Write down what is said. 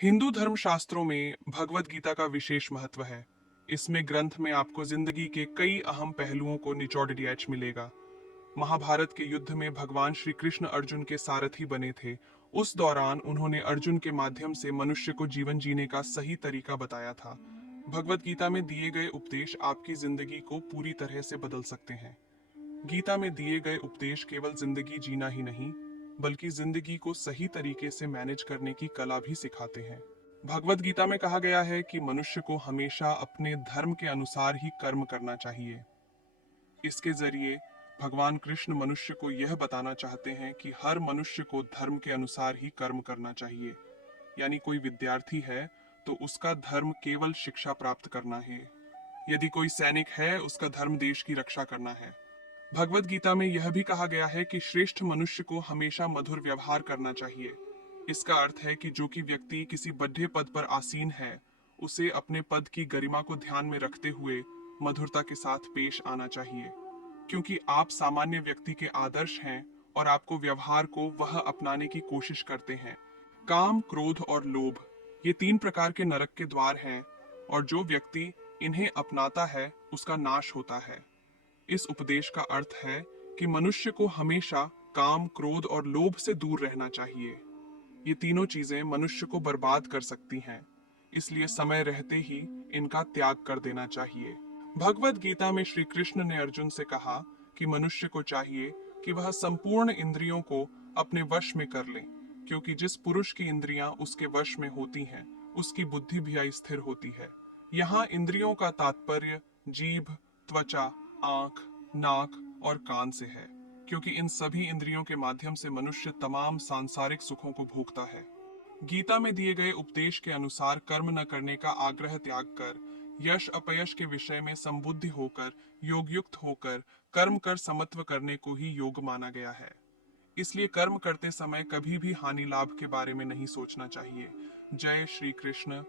हिंदू धर्म शास्त्रों में भगवत गीता का विशेष महत्व है। इसमें ग्रंथ में आपको जिंदगी के कई अहम पहलुओं को निचोड़ दिया मिलेगा। महाभारत के युद्ध में भगवान श्री कृष्ण अर्जुन के सारथी बने थे। उस दौरान उन्होंने अर्जुन के माध्यम से मनुष्य को जीवन जीने का सही तरीका बताया था। भगवत गीता में दिए गए उपदेश आपकी जिंदगी को पूरी तरह से बदल सकते हैं। गीता में दिए गए उपदेश केवल जिंदगी जीना ही नहीं, बल्कि जिंदगी को सही तरीके से मैनेज करने की कला भी सिखाते हैं। भगवत गीता में कहा गया है कि मनुष्य को हमेशा अपने धर्म के अनुसार ही कर्म करना चाहिए। इसके जरिए भगवान कृष्ण मनुष्य को यह बताना चाहते हैं कि हर मनुष्य को धर्म के अनुसार ही कर्म करना चाहिए। यानी कोई विद्यार्थी है तो उसका धर्म केवल शिक्षा प्राप्त करना है। यदि कोई सैनिक है, उसका धर्म देश की रक्षा करना है। भगवत गीता में यह भी कहा गया है कि श्रेष्ठ मनुष्य को हमेशा मधुर व्यवहार करना चाहिए। इसका अर्थ है कि जो कि व्यक्ति किसी बड़े पद पर आसीन है, उसे अपने पद की गरिमा को ध्यान में रखते हुए मधुरता के साथ पेश आना चाहिए, क्योंकि आप सामान्य व्यक्ति के आदर्श हैं और आपको व्यवहार को वह अपनाने की कोशिश करते हैं। काम, क्रोध और लोभ, ये तीन प्रकार के नरक के द्वार हैं, और जो व्यक्ति इन्हें अपनाता है उसका नाश होता है। इस उपदेश का अर्थ है कि मनुष्य को हमेशा काम, क्रोध और लोभ से दूर रहना चाहिए। ये तीनों चीजें मनुष्य को बर्बाद कर सकती हैं, इसलिए समय रहते ही इनका त्याग कर देना चाहिए। भगवत गीता में श्री कृष्ण ने अर्जुन से कहा कि मनुष्य को चाहिए कि वह संपूर्ण इंद्रियों को अपने वश में कर ले, क्योंकि जिस पुरुष की इंद्रियां उसके वश में होती हैं, उसकी बुद्धि भी अस्थिर होती है। यहाँ इंद्रियों का तात्पर्य जीभ, त्वचा, आंख, नाक और कान से है, क्योंकि इन सभी इंद्रियों के माध्यम से मनुष्य तमाम सांसारिक सुखों को भोगता है। गीता में दिए गए उपदेश के अनुसार कर्म न करने का आग्रह त्याग कर यश अपयश के विषय में संबुद्धि होकर, योग युक्त होकर कर्म कर समत्व करने को ही योग माना गया है। इसलिए कर्म करते समय कभी भी हानि लाभ के बारे में नहीं सोचना चाहिए। जय श्री कृष्ण।